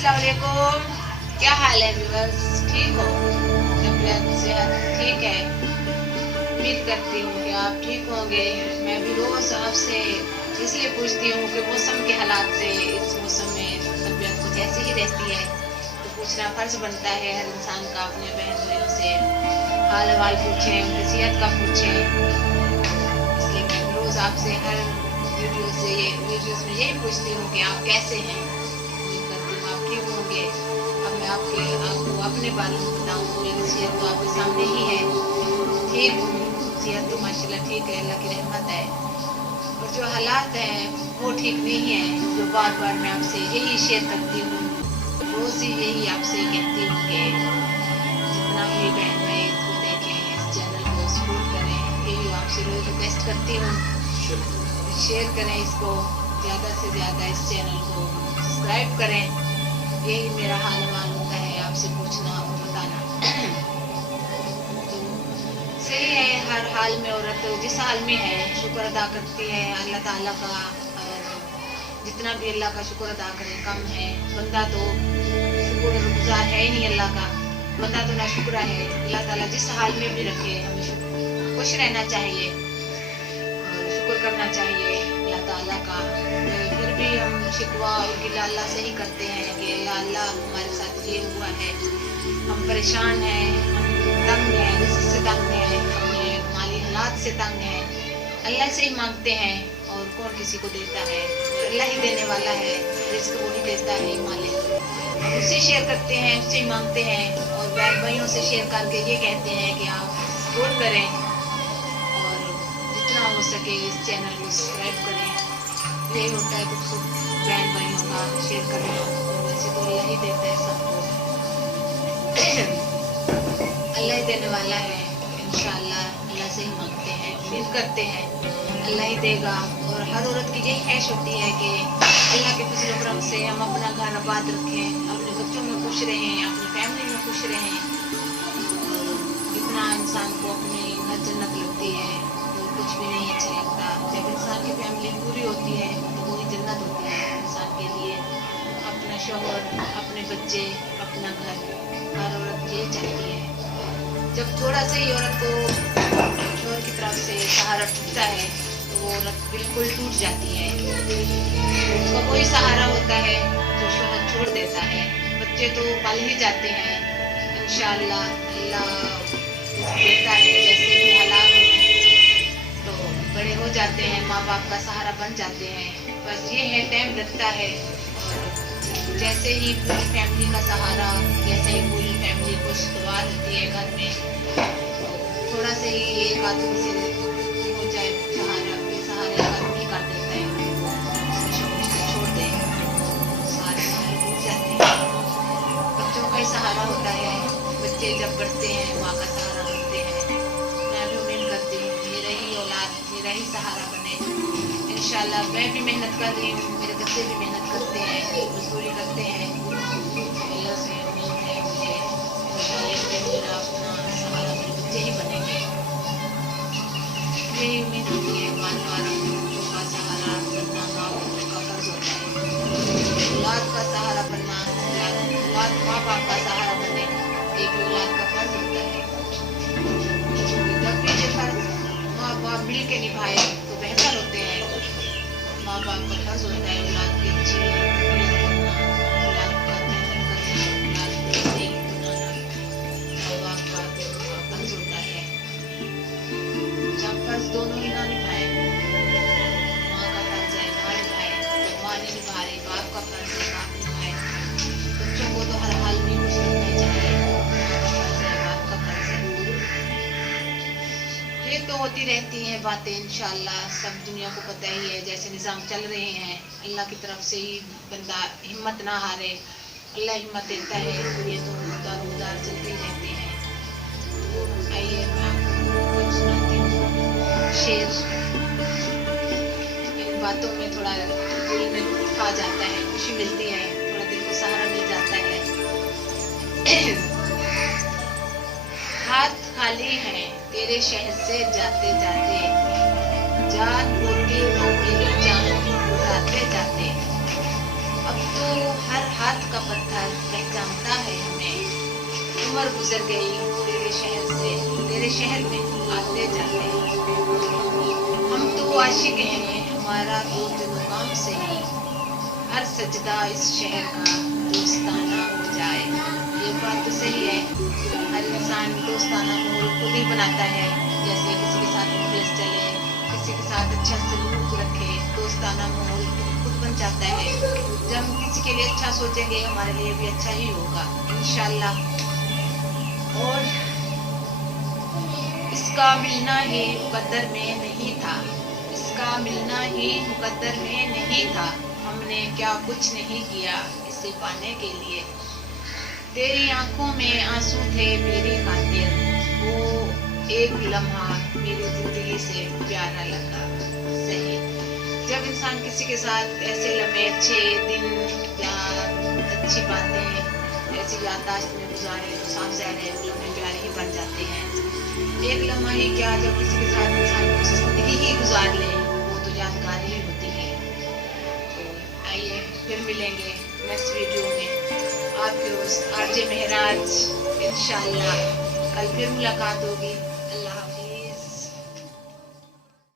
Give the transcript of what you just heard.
अस्सलाम वालेकुम। क्या हाल है व्यूअर्स, ठीक हो? तबीयत सेहत ठीक है? उम्मीद करती हूँ कि आप ठीक होंगे। मैं भी रोज़ आपसे इसलिए पूछती हूँ कि मौसम के हालात से इस मौसम में तबीयत कुछ ऐसी ही रहती है, तो पूछना फ़र्ज बनता है हर इंसान का अपने बहन भाइयों से हाल हवाल पूछें, उनकी सेहत का पूछें। इसलिए मैं रोज़ आपसे हर वीडियोस में यही पूछती हूँ कि आप कैसे हैं। उम्मीद करती हूँ आप ठीक होंगे। अब मैं आपको अपने बारे में बताऊँ, मेरी सेहत तो आपके सामने ही है, ठीक हूँ। सेहत तो माशाल्लाह ठीक है, अल्लाह की रहमत है। और जो हालात हैं वो ठीक नहीं है, जो बार बार मैं आपसे यही शेयर करती हूँ, रोज़ ही यही आपसे कहती हूँ कि जितना भी बहन भाई इसको देखें, इस चैनल को सपोर्ट करें, यही आपसे रोज़ रिक्वेस्ट करती हूँ। शेयर करें इसको, ज़्यादा से ज़्यादा इस चैनल को सब्सक्राइब करें। यही मेरा हाल हवाल होता है, आपसे पूछना और बताना। तो सही है, हर हाल में औरत जिस हाल में है शुक्र अदा करती है अल्लाह ताला का, और जितना भी अल्लाह का शुक्र अदा करें कम है। बंदा तो शुक्रगुजार है ही नहीं अल्लाह का, बंदा तो ना शुक्र है। अल्लाह ताला जिस हाल में भी रखे हमें खुश रहना चाहिए और शुक्र करना चाहिए अल्लाह ताला का। फिर भी हम शिकवा और गिला अल्लाह से ही करते हैं कि अल्लाह हमारे साथ ये हुआ है, हम परेशान हैं, हम तंग हैं, रिज़्क़ से तंग हैं, अपने माली हालात से तंग हैं। अल्लाह से ही मांगते हैं, और कौन किसी को देता है? अल्लाह ही देने वाला है, रिज़्क़ वही देता है मालिक। हम उससे शेयर करते हैं, उससे ही मांगते हैं, और बहन भाइयों से शेयर करके ये कहते हैं कि आप सपोर्ट करें और जितना हो सके इस चैनल को सब्सक्राइब करें। यही होता है कुछ बहन भाइयों का शेयर करना, वैसे तो अल्लाह ही देता है सबको। अल्लाह ही देने वाला है, इंशाअल्लाह अल्लाह से ही मांगते हैं, उम्मीद करते हैं अल्लाह ही देगा। और हर औरत की यही ख्वाहिश होती है कि अल्लाह के फजल करम से हम अपना घर आबाद रखें, अपने बच्चों में खुश रहें, अपनी फैमिली में खुश रहें। जितना इंसान को अपनी घर जन्नत लगती है तो कुछ भी नहीं अच्छा लगता। जब इंसान की फैमिली पूरी होती है तो वही जन्नत होती है इंसान के लिए। अपना शौहर, अपने बच्चे, अपना घर, हर औरत ये चाहती है। जब थोड़ा सा ही औरत को शौहर की तरफ से सहारा टूटता है तो वो औरत बिल्कुल टूट जाती है। उसका कोई सहारा होता है जो शौहर छोड़ देता है। बच्चे तो पल ही जाते हैं, इंशाअल्लाह अल्लाह देता है, जैसे भी हालात हों तो बड़े हो जाते हैं, माँ बाप का सहारा बन जाते हैं। बस ये है, टाइम लगता है। और जैसे ही पूरी फैमिली का सहारा, जैसे ही पूरी फैमिली खुशगवार होती है घर में, तो थोड़ा से ही एक आदमी से हो जाए सहारा, बेसहारा आदमी कर देता है, उससे छोड़ दे, सारे सहारे टूट जाते हैं। बच्चों का ही सहारा होता है, बच्चे जब बढ़ते हैं माँ का सहारा बनते हैं। मैं भी उम्मीद करती हूँ मेरा ही औलाद मेरा ही सहारा बने। इंशाल्लाह मैं भी मेहनत कर रही हूँ, मेरे बच्चे भी मेहनत करते हैं, मजदूरी करते हैं। अल्लाह से उम्मीद है मुझे इंशाल्लाह मेरा अपना सहारा मेरे बच्चे ही बनेंगे। यही उम्मीद होती है। बार बार बच्चों का सहारा बनना माँ बाप का फर्ज होता है। औलाद का सहारा बनना, औलाद माँ बाप का सहारा बने, एक औलाद का फर्ज होता है। जब भी ये फर्ज माँ बाप मिल के निभाए तो बेहतर होते हैं। माँ बाप का फर्ज होता है औलाद की अच्छी तरबियत करना, औलाद का ध्यान करना, औलाद को सही बनाना, माँ बाप का फर्ज होता है। जब फर्ज दोनों ही ना निभाए, माँ का फर्ज है माँ निभाए, तो माँ नहीं निभा रही, बाप का फर्ज है बाप निभाए। बच्चों को तो हर हाल में खुश रखना चाहिए, माँ का फर्ज है बाप का फर्ज है। ये तो होती रहती हैं बातें, इंशाल्लाह सब दुनिया को पता ही है जैसे निज़ाम चल रहे हैं। अल्लाह की तरफ से ही बंदा हिम्मत ना हारे, अल्लाह हिम्मत देता है, तो ये तो उतार चलते ही रहते हैं। तो आइए मैं आपको कुछ सुनाती हूँ शेर। इन बातों में थोड़ा दिल में आ जाता है, खुशी मिलती है, थोड़ा दिल को सहारा मिल जाता है। हाथ खाली हैं तेरे शहर से जाते जाते, जान होती तो मेरी जान उड़ाते जाते। अब तो हर हाथ का पत्थर पहचानता है हमें। उम्र गुजर गई तेरे शहर से, तेरे शहर में आते जाते। हम तो आशिक हैं, हमारा तो मुकाम से ही हर सजदा इस शहर का दोस्ताना हो जाए। ये बात तो सही है, हर इंसान दोस्ताना माहौल खुद ही बनाता है। जैसे किसी के साथ मुखलिस चले, किसी के साथ अच्छा सलूक रखे, दोस्ताना माहौल खुद बन जाता है। जब हम किसी के लिए अच्छा सोचेंगे हमारे लिए भी अच्छा ही होगा इंशाल्लाह। और इसका मिलना ही मुकद्दर में नहीं था, इसका मिलना ही मुकद्दर में नहीं था। हमने क्या कुछ नहीं किया इसे पाने के लिए। तेरी आंखों में आंसू थे मेरी खातिर, वो एक लम्हा मेरी जिंदगी से प्यारा लगा। सही, जब इंसान किसी के साथ ऐसे लम्हे, अच्छे दिन या अच्छी बातें ऐसी याददाश्त में गुजारे तो साफ ज़ाहिर है वो लम्हे प्यारे ही बन जाते हैं। एक लम्हा ही क्या, जब किसी के साथ इंसान कुछ जिंदगी ही गुजार ले वो तो यादगार ही होती है। तो आइए फिर मिलेंगे नेक्स्ट वीडियो में। आपके दोस्त आरजे महराज, इंशाल्लाह कल फिर मुलाकात होगी।